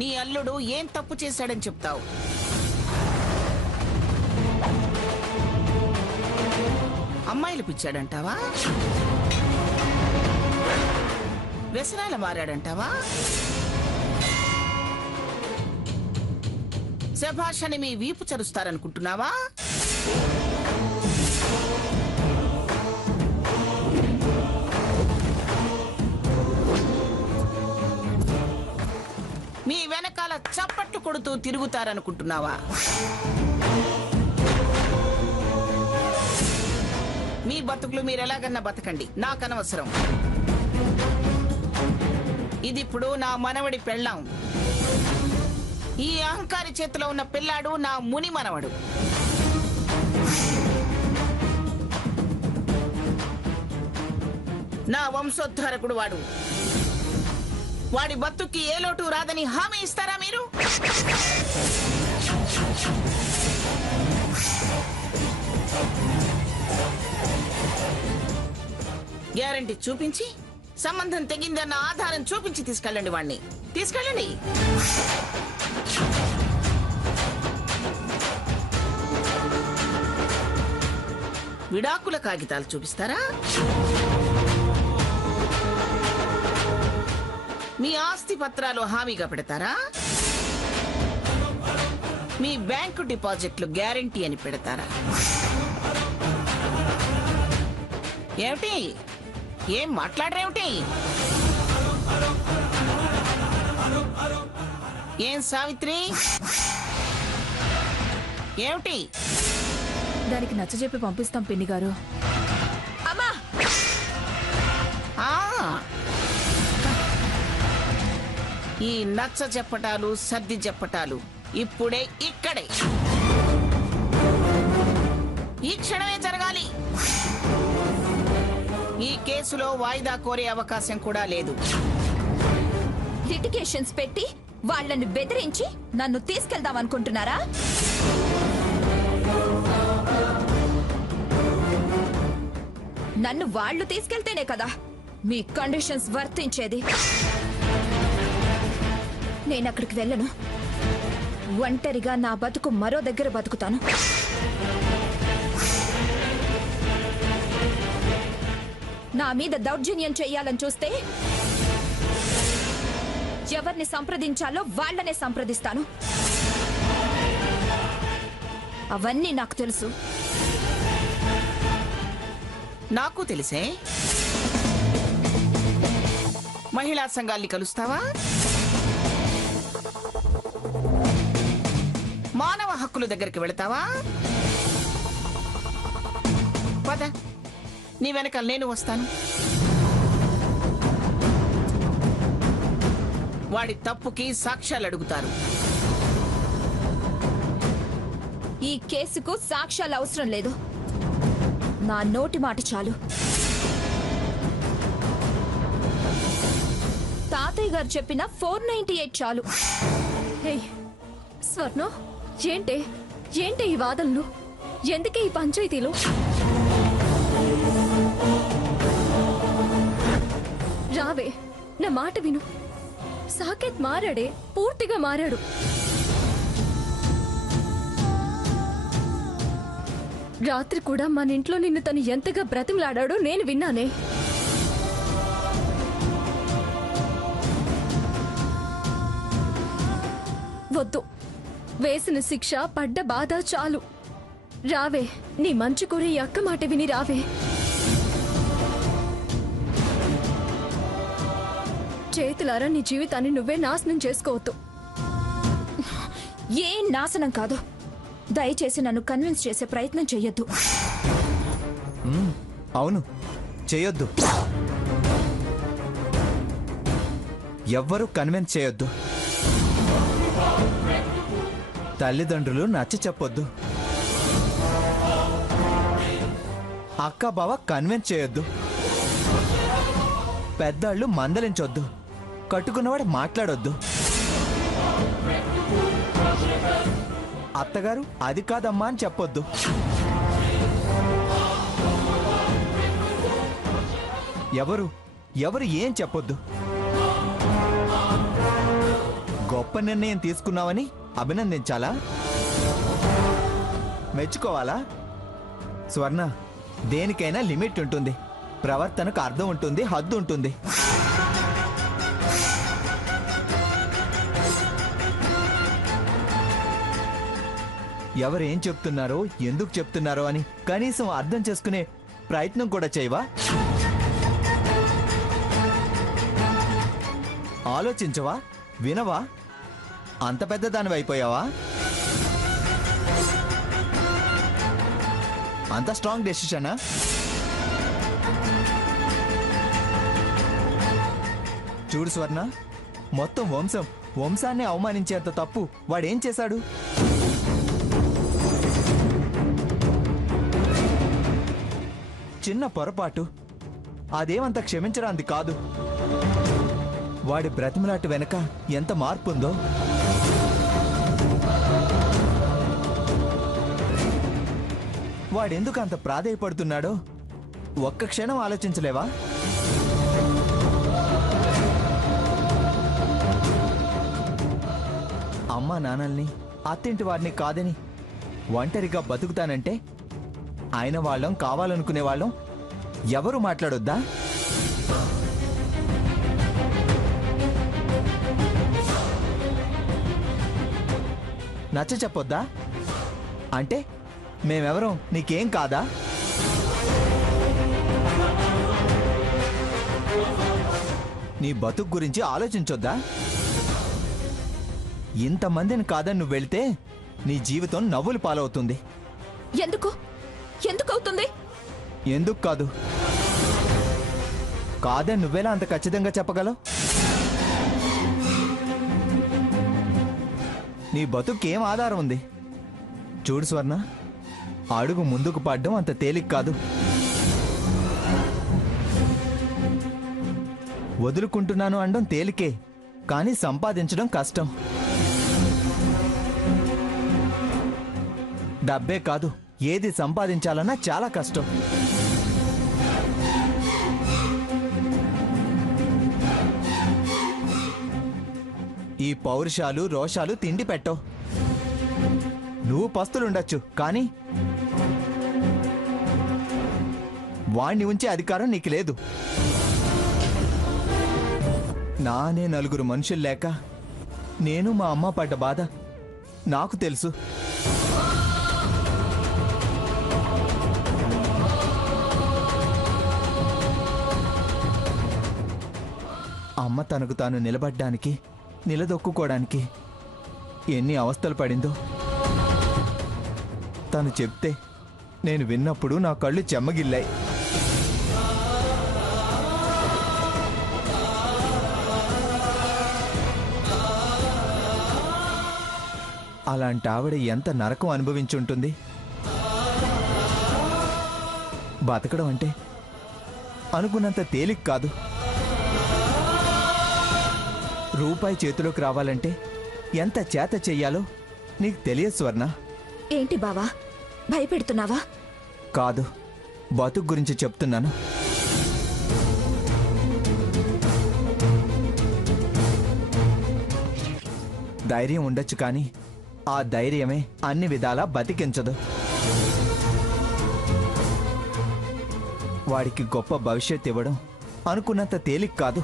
నీ అల్లుడు ఏం తప్పు చేశాడని చెప్తావు? అమ్మాయిలు పిచ్చాడంటావా? వ్యసనాల మారాడంటావా? శభాష్ అని మీ వీపు చరుస్తారనుకుంటున్నావా? మీ వెనకాల చప్పట్లు కొడుతూ తిరుగుతారనుకుంటున్నావా? మీ బతుకులు మీరెలాగన్నా బతకండి, నాకనవసరం. ఇదిప్పుడు నా మనవడి పెళ్ళాం. ఈ అహంకారి చేతిలో ఉన్న పిల్లాడు నా ముని మనవడు. నా వంశోద్ధారకుడు వాడు. వాడి బతుక్కి ఏ లోటు రాదని హామీ ఇస్తారా మీరు? గ్యారంటీ చూపించి, సంబంధం తెగిందన్న ఆధారం చూపించి తీసుకెళ్ళండి వాణ్ణి. తీసుకెళ్ళండి. విడాకుల కాగితాలు చూపిస్తారా? మీ ఆస్తి పత్రాలు హామీగా పెడతారా? మీ బ్యాంకు డిపాజిట్లు గ్యారంటీ అని పెడతారా? ఏమిటి? ఏం మాట్లాడరేమిటి? ఏం సావిత్రి, ఏమిటి? దానికి నచ్చజెప్పి పంపిస్తాం పిన్ని గారు. అమ్మా, ఈ నచ్చ చెప్పటాలు సర్ది చెప్పటాలు ఇప్పుడే ఇక్కడే ఈ క్షణమే జరగాలి. ఈ కేసులో వాయిదా కోరే అవకాశం కూడా లేదు. లిటిగేషన్స్ పెట్టి వాళ్ళని బెదిరించి నన్ను తీసుకెళ్దాం అనుకుంటున్నారా? నన్ను వాళ్ళు తీసుకెళ్తేనే కదా మీ కండిషన్స్ వర్తించేది. నేనక్కడికి వెళ్ళను. ఒంటరిగా నా బతుకు మరో దగ్గర బతుకుతాను. నా మీద దౌర్జన్యం చెయ్యాలని చూస్తే ఎవరిని సంప్రదించాలో వాళ్ళనే సంప్రదిస్తాను. అవన్నీ నాకు తెలుసు. నాకు తెలిసే. మహిళా సంఘాల్ని కలుస్తావా? మానవ హక్కుల దగ్గరికి వెళతావా? పద, నీ వెనకాల నేను వస్తాను. వాడి తప్పుకి సాక్ష్యాలు అడుగుతారు. ఈ కేసుకు సాక్ష్యాలు అవసరం లేదు. నా నోటి మాట చాలు. తాతయ్య గారు చెప్పిన 498 చాలు. స్వర్ణ, ఏంటే ఈ వాదనలు? ఎందుకే ఈ పంచాయతీలు? రావే, నా మాట విను. సాకేత్ మారాడే, పూర్తిగా మారాడు. రాత్రి కూడా మన ఇంట్లో నిన్ను తను ఎంతగా బ్రతిమలాడాడో నేను విన్నానే. వద్దు, వేసిన శిక్ష పడ్డ బాధ చాలు. రావే, నీ మంచి కోరి ఈ అక్క మాట విని రావే. చేతులారా నీ జీవితాన్ని నువ్వే నాశనం చేసుకోవద్దు. ఏం నాశనం కాదు. దయచేసి నన్ను కన్విన్స్ చేసే ప్రయత్నం చెయ్యొద్దు. అవును, చేయొద్దు. ఎవ్వరూ కన్విన్స్ చేయొద్దు. తల్లిదండ్రులు నచ్చ చెప్పొద్దు. అక్క బావ కన్విన్స్ చేయొద్దు. పెద్దాళ్ళు మందలించొద్దు. కట్టుకున్నవాడు మాట్లాడొద్దు. అత్తగారు అది కాదమ్మా అని చెప్పొద్దు. ఎవరు ఏం చెప్పొద్దు. గొప్ప నిర్ణయం తీసుకున్నావని అభినందించాలా? మెచ్చుకోవాలా? స్వర్ణ, దేనికైనా లిమిట్ ఉంటుంది, ప్రవర్తనకు అర్థం ఉంటుంది, హద్దు ఉంటుంది. ఎవరేం చెప్తున్నారో, ఎందుకు చెప్తున్నారో అని కనీసం అర్థం చేసుకునే ప్రయత్నం కూడా చేయవా? ఆలోచించవా? వినవా? అంత పెద్ద దానివి అయిపోయావా? అంత స్ట్రాంగ్ డెసిషనా? చూడు స్వర్ణ, మొత్తం వంశాన్ని అవమానించేంత తప్పు వాడేం చేశాడు? చిన్న పొరపాటు, అదేమంత క్షమించడానికి కాదు. వాడి బ్రతిమలాట వెనక ఎంత మార్పు ఉందో. వాడెందుకు అంత ప్రాధేయపడుతున్నాడో ఒక్క క్షణం ఆలోచించలేవా? అమ్మా నాన్నల్ని, అత్తింటి వారిని కాదని ఒంటరిగా బతుకుతానంటే ఆయన వాళ్ళం, కావాలనుకునే వాళ్ళం ఎవరు మాట్లాడొద్దా? నచ్చ చెప్పొద్దా? అంటే మేమెవరం నీకేం కాదా? నీ బతుకు గురించి ఆలోచించొద్దా? ఇంతమందిని కాదని నువ్వు వెళ్తే నీ జీవితం నవ్వులు పాలవుతుంది. ఎందుకు అవుతుంది? ఎందుకు కాదు? కాదని నువ్వెలా అంత ఖచ్చితంగా చెప్పగలవు? నీ బతుకేం ఆధారం ఉంది? చూడు స్వర్ణ, అడుగు ముందుకు పడ్డం అంత తేలిక కాదు. వదులుకుంటున్నాను అనడం తేలికే, కానీ సంపాదించడం కష్టం. డబ్బే కాదు, ఏది సంపాదించాలన్నా చాలా కష్టం. ఈ పౌరుషాలు, రోషాలు తిండి పెట్టవు. నువ్వు పస్తులుండొచ్చు, కానీ వాణ్ణి ఉంచే అధికారం నీకు లేదు. నానే నలుగురు మనుషులు లేక నేను మా అమ్మ పడ్డ బాధ నాకు తెలుసు. అమ్మ తనకు తాను నిలబడ్డానికి, నిలదొక్కుకోవడానికి ఎన్ని అవస్థలు పడిందో తను చెప్తే నేను విన్నప్పుడు నా కళ్ళు చెమ్మగిల్లాయి. అలాంటి ఆవిడ ఎంత నరకం అనుభవించుంటుంది. బతకడం అంటే అనుకున్నంత తేలిక కాదు. రూపాయి చేతిలోకి రావాలంటే ఎంత చేత చెయ్యాలో నీకు తెలియదు స్వర్ణ. ఏంటి బావా, భయపెడుతున్నావా? కాదు, బతుకు గురించి చెప్తున్నాను. ధైర్యం ఉండొచ్చు, కానీ ఆ ధైర్యమే అన్ని విధాలా బతికించదు. వాడికి గొప్ప భవిష్యత్ ఇవ్వడం అనుకున్నంత తేలిక కాదు.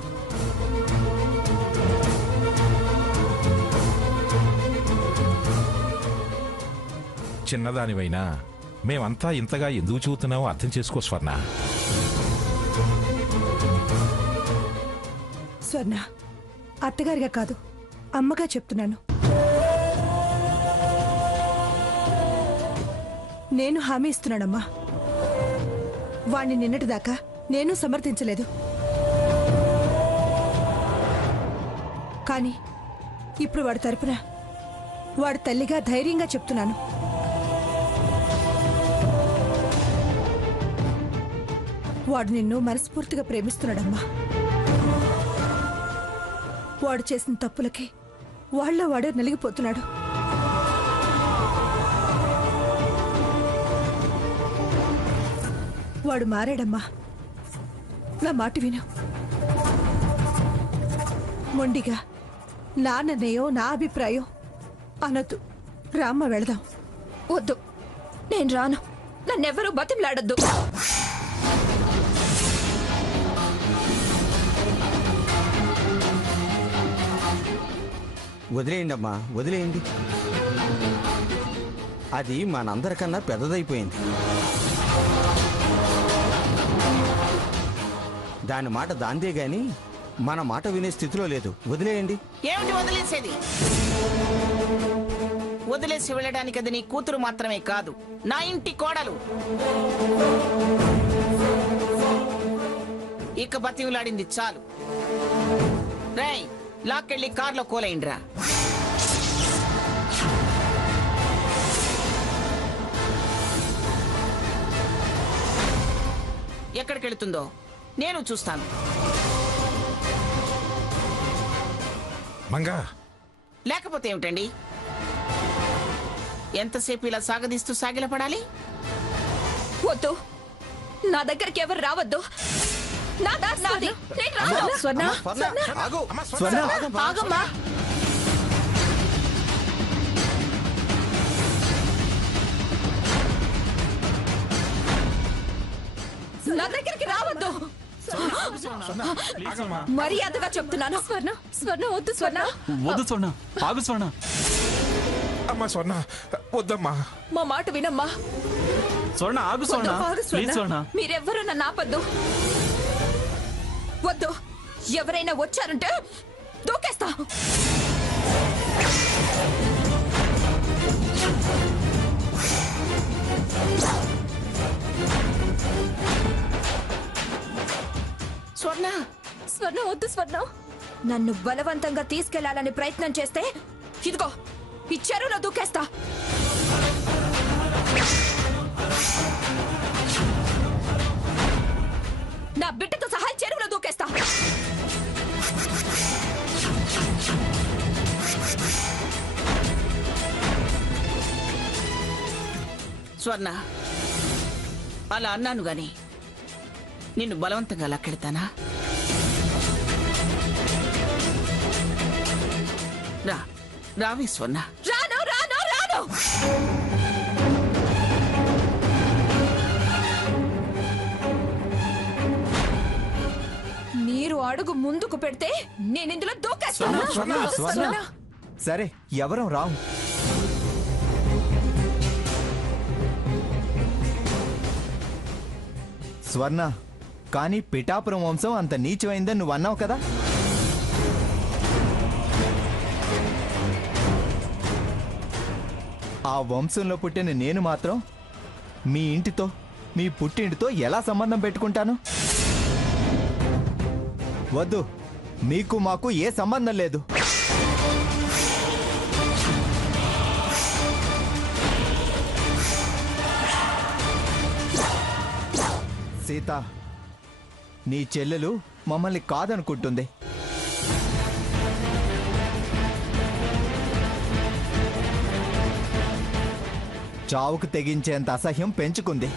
చిన్నదానివైనా మేమంతా ఇంతగా ఎందుకు చూస్తున్నామో అర్థం చేసుకో స్వర్ణ. స్వర్ణ, అత్తగారిగా కాదు, అమ్మగా చెప్తున్నాను. నేను హామీ ఇస్తున్నానమ్మా. వాణ్ణి నిన్నటిదాకా నేను సమర్థించలేదు, కానీ ఇప్పుడు వాడి తరపున వాడి తల్లిగా ధైర్యంగా చెప్తున్నాను. వాడు నిన్ను మనస్ఫూర్తిగా ప్రేమిస్తున్నాడమ్మా. వాడు చేసిన తప్పులకి వాళ్ళ వాడే నలిగిపోతున్నాడు. వాడు మారాడమ్మా. నా మాట విను. మొండిగా నా నిర్ణయం, నా అభిప్రాయం అనొద్దు. రామ్మ వెళదాం. వద్దు, నేను రాను. నన్నెవ్వరూ బతిమలాడొద్దు. వదిలేయండి అమ్మా, వదిలేయండి. అది మనందరికన్నా పెద్దదైపోయింది. దాని మాట దాందే గాని మన మాట వినే స్థితిలో లేదు. వదిలేయండి. ఏమిటి వదిలేసేది? వదిలేసి వెళ్ళడానికి అది నీ కూతురు మాత్రమే కాదు, నా ఇంటి కోడలు. ఇక బతివులాడింది చాలు. రేయ్, లాక్కెళ్ళి కార్లో కోలేయండిరా. ఎక్కడికెళ్తుందో నేను చూస్తాను. మంగా, లేకపోతే ఏమిటండి? ఎంతసేపు ఇలా సాగదీస్తూ సాగిలపడాలి? వద్దు, నా దగ్గరికి ఎవరు రావద్దు. నా దారి నాది. నేను రాను. స్వర్ణ, ఆగు. స్వర్ణ, ఆగమ్మా. నా దగ్గరికి రావద్దు. మర్యాదగా చెప్తున్నాను. స్వర్ణ, స్వర్ణ వద్దు స్వర్ణ. వద్దు స్వర్ణ, ఆగు స్వర్ణ. అమ్మా స్వర్ణ, వద్దమ్మా. మా మాట వినమ్మా. స్వర్ణ ఆగు స్వర్ణ, ఆగు స్వర్ణ. ప్లీజ్ స్వర్ణ. మీరెవ్వరూ నన్ను ఆపద్దు. వద్దు, ఎవరైనా వచ్చారంటే దూకేస్తా. స్వర్ణ, స్వర్ణ వద్దు స్వర్ణ. నన్ను బలవంతంగా తీసుకెళ్లాలని ప్రయత్నం చేస్తే ఇదిగో ఈ చెరువులో దూకేస్తా. నా బిడ్డతో సహా చెరువులో దూకేస్తా. స్వర్ణ, అలా అన్నాను గాని నిన్ను బలవంతంగా లాక్కెళ్తానా? రా, రావి స్వర్ణ. రాను రాను రాను. మీరు అడుగు ముందుకు పెడితే నేను ఇందులో దూకేస్తాను. స్వర్ణ. సరే, ఎవరం రాం. స్వర్ణ, కానీ పిఠాపురం వంశం అంత నీచమైందని నువ్వు అన్నావు కదా. ఆ వంశంలో పుట్టిన నేను మాత్రం మీ ఇంటితో, మీ పుట్టింటితో ఎలా సంబంధం పెట్టుకుంటాను? వద్దు, మీకు మాకు ఏ సంబంధం లేదు. సీత, నీ చెల్లెలు మమ్మల్ని కాదనుకుంటుంది. చావుకు తెగించేంత అసహ్యం పెంచుకుంది.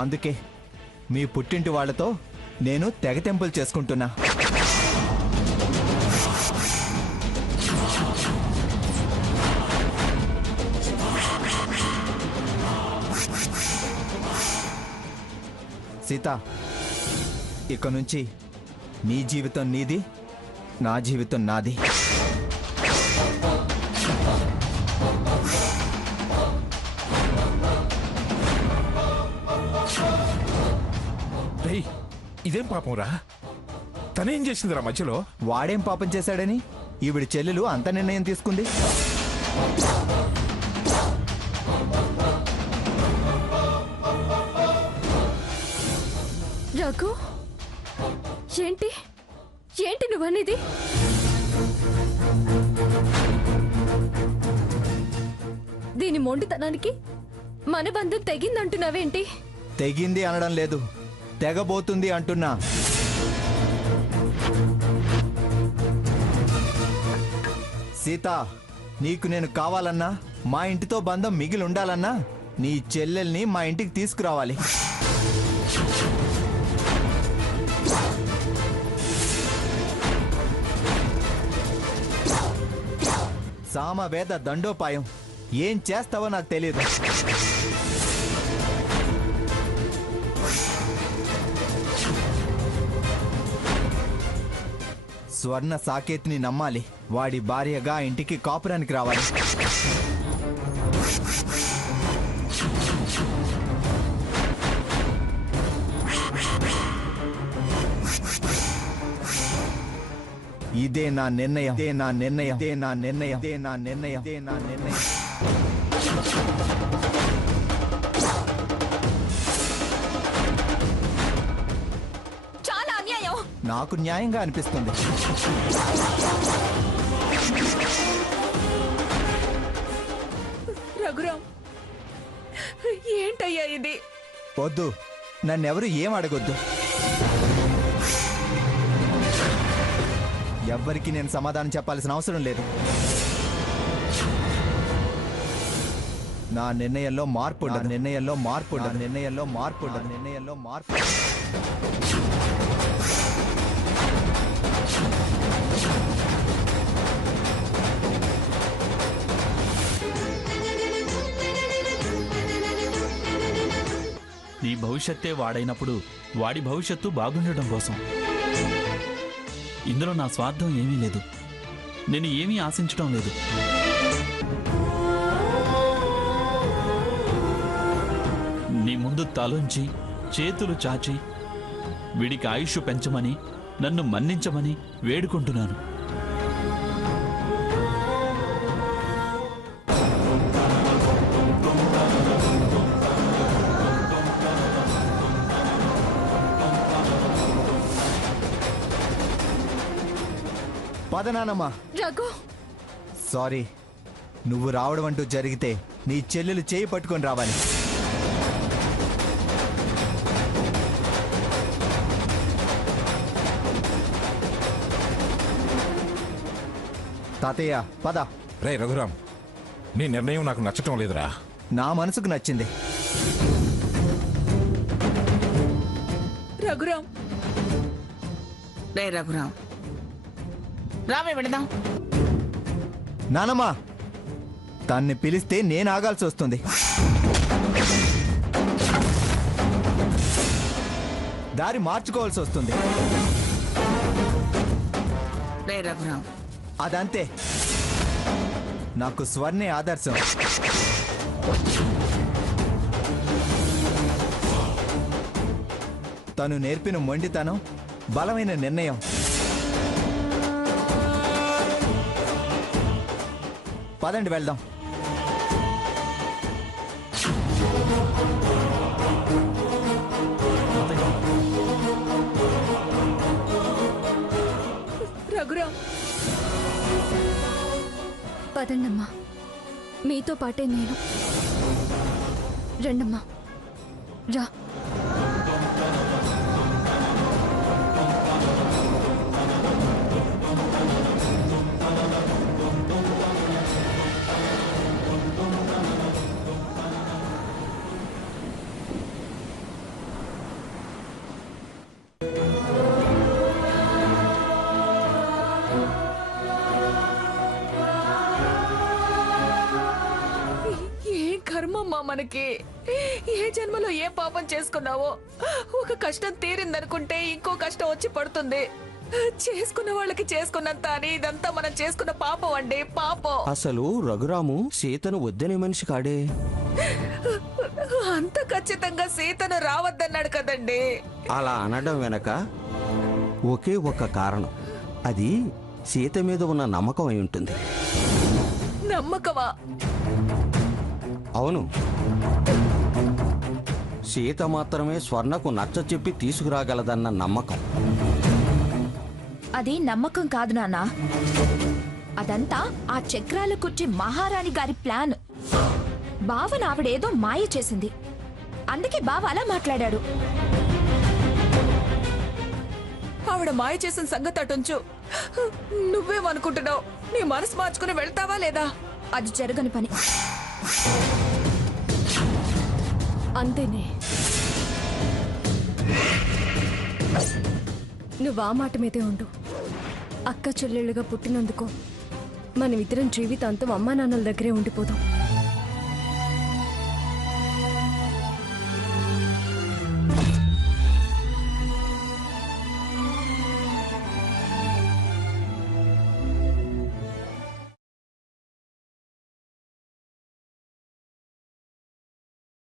అందుకే మీ పుట్టింటి వాళ్లతో నేను తెగతెంపులు చేసుకుంటున్నా. సీత, ఇక నుంచి నీ జీవితం నీది, నా జీవితం నాది. రేయ్, ఇదేం పాపం రా? తనేం చేసిందిరా మధ్యలో? వాడేం పాపం చేశాడని ఈవిడి చెల్లెలు అంత నిర్ణయం తీసుకుంది? రఘు, ఏంటి ఏంటి నువ్వనేది? దీని మొండితనానికి మన బంధం తెగిందంటున్నావేంటి? తెగింది అనడం లేదు, తెగబోతుంది అంటున్నా. సీత, నీకు నేను కావాలన్నా, మా ఇంటితో బంధం మిగిలి ఉండాలన్నా నీ చెల్లెల్ని మా ఇంటికి తీసుకురావాలి. సామవేద దండోపాయం ఏం చేస్తావో నాకు తెలియదు. స్వర్ణ సాకేత్ని నమ్మాలి. వాడి భార్యగా ఇంటికి కాపురానికి రావాలి. ఇదే నా నిర్ణయం, ఇదే నా నిర్ణయం, ఇదే నా నిర్ణయం, ఇదే నా నిర్ణయం, ఇదే నా నిర్ణయం. చాలా అన్యాయం. నాకు న్యాయంగా అనిపిస్తుంది. రఘురాం, ఏంటయ్యా ఇది? వద్దు, నన్నెవరు ఏం అడగొద్దు. ఎవ్వరికి నేను సమాధానం చెప్పాల్సిన అవసరం లేదు. నా నిర్ణయంలో మార్పు ఉండదు. నిర్ణయంలో మార్పు ఉండదు. నిర్ణయంలో మార్పు ఉండదు. నిర్ణయంలో మార్పు. నీ భవిష్యత్తే వాడైనప్పుడు వాడి భవిష్యత్తు బాగుండటం కోసం. ఇందులో నా స్వార్థం ఏమీ లేదు. నేను ఏమీ ఆశించడం లేదు. నీ ముందు తలొంచి చేతులు చాచి వీడికి ఆయుష్ పెంచమని, నన్ను మన్నించమని వేడుకుంటున్నాను. పదనానమ్మా. రఘు, సారీ, నువ్వు రావడం అంటూ జరిగితే నీ చెల్లెలు చేయి పట్టుకొని రావాలి. తాతయ్య పద. రే రఘురాం, నీ నిర్ణయం నాకు నచ్చటం లేదురా. నా మనసుకు నచ్చింది. రఘురాం, రే రఘురాం, రావే వెళదాం. నానమ్మా, తన్ని పిలిస్తే నేను ఆగాల్సి వస్తుంది. దారి మార్చుకోవాల్సి వస్తుంది. రే రఘురాం, అదంతే. నాకు స్వర్ణే ఆదర్శం. తను నేర్పిన మొండితనం, బలమైన నిర్ణయం. పదండి వెళ్దాం. రఘురాం, పదండమ్మా, మీతో పాటే నేను. రండమ్మా, రా. ఏం కర్మమ్మా మనకి. ఏ జన్మలో ఏ పాపం చేసుకున్నావో. ఒక కష్టం తీరిందనుకుంటే ఇంకో కష్టం వచ్చి పడుతుంది. చేసుకున్న వాళ్ళకి చేసుకున్నంత అని ఇదంతా మనం చేసుకున్న పాపం అండి, పాపం. అసలు రఘురాము సీతను వద్దనే మనిషి కాడే. అంత ఖచ్చితంగా సీతను రావద్దన్నాడు కదండి. అలా అనడం వెనక ఒకే ఒక్క కారణం. అది సీత మీద ఉన్న నమ్మకం అయి ఉంటుంది. నమ్మకమా? అవును, సీత మాత్రమే స్వర్ణకు నచ్చ చెప్పి తీసుకురాగలదన్న నమ్మకం. అది నమ్మకం కాదు నాన్న. అదంతా ఆ చక్రాల కుర్చీ మహారాణి గారి ప్లాన్. బావన ఆవిడేదో మాయ చేసింది. అందుకే బావ అలా మాట్లాడాడు. ఆవిడ మాయ చేసిన సంగతి అటుంచు. నువ్వేమనుకుంటున్నావు? నీ మనసు మార్చుకుని వెళ్తావా లేదా? అది జరగని పని. అంతేనే. నువ్వు ఆ మాట మీదే ఉండు. అక్క చెల్లెళ్ళుగా పుట్టినందుకో మనమిద్దరం జీవితాంతం అమ్మా నాన్నల దగ్గరే ఉండిపోదాం.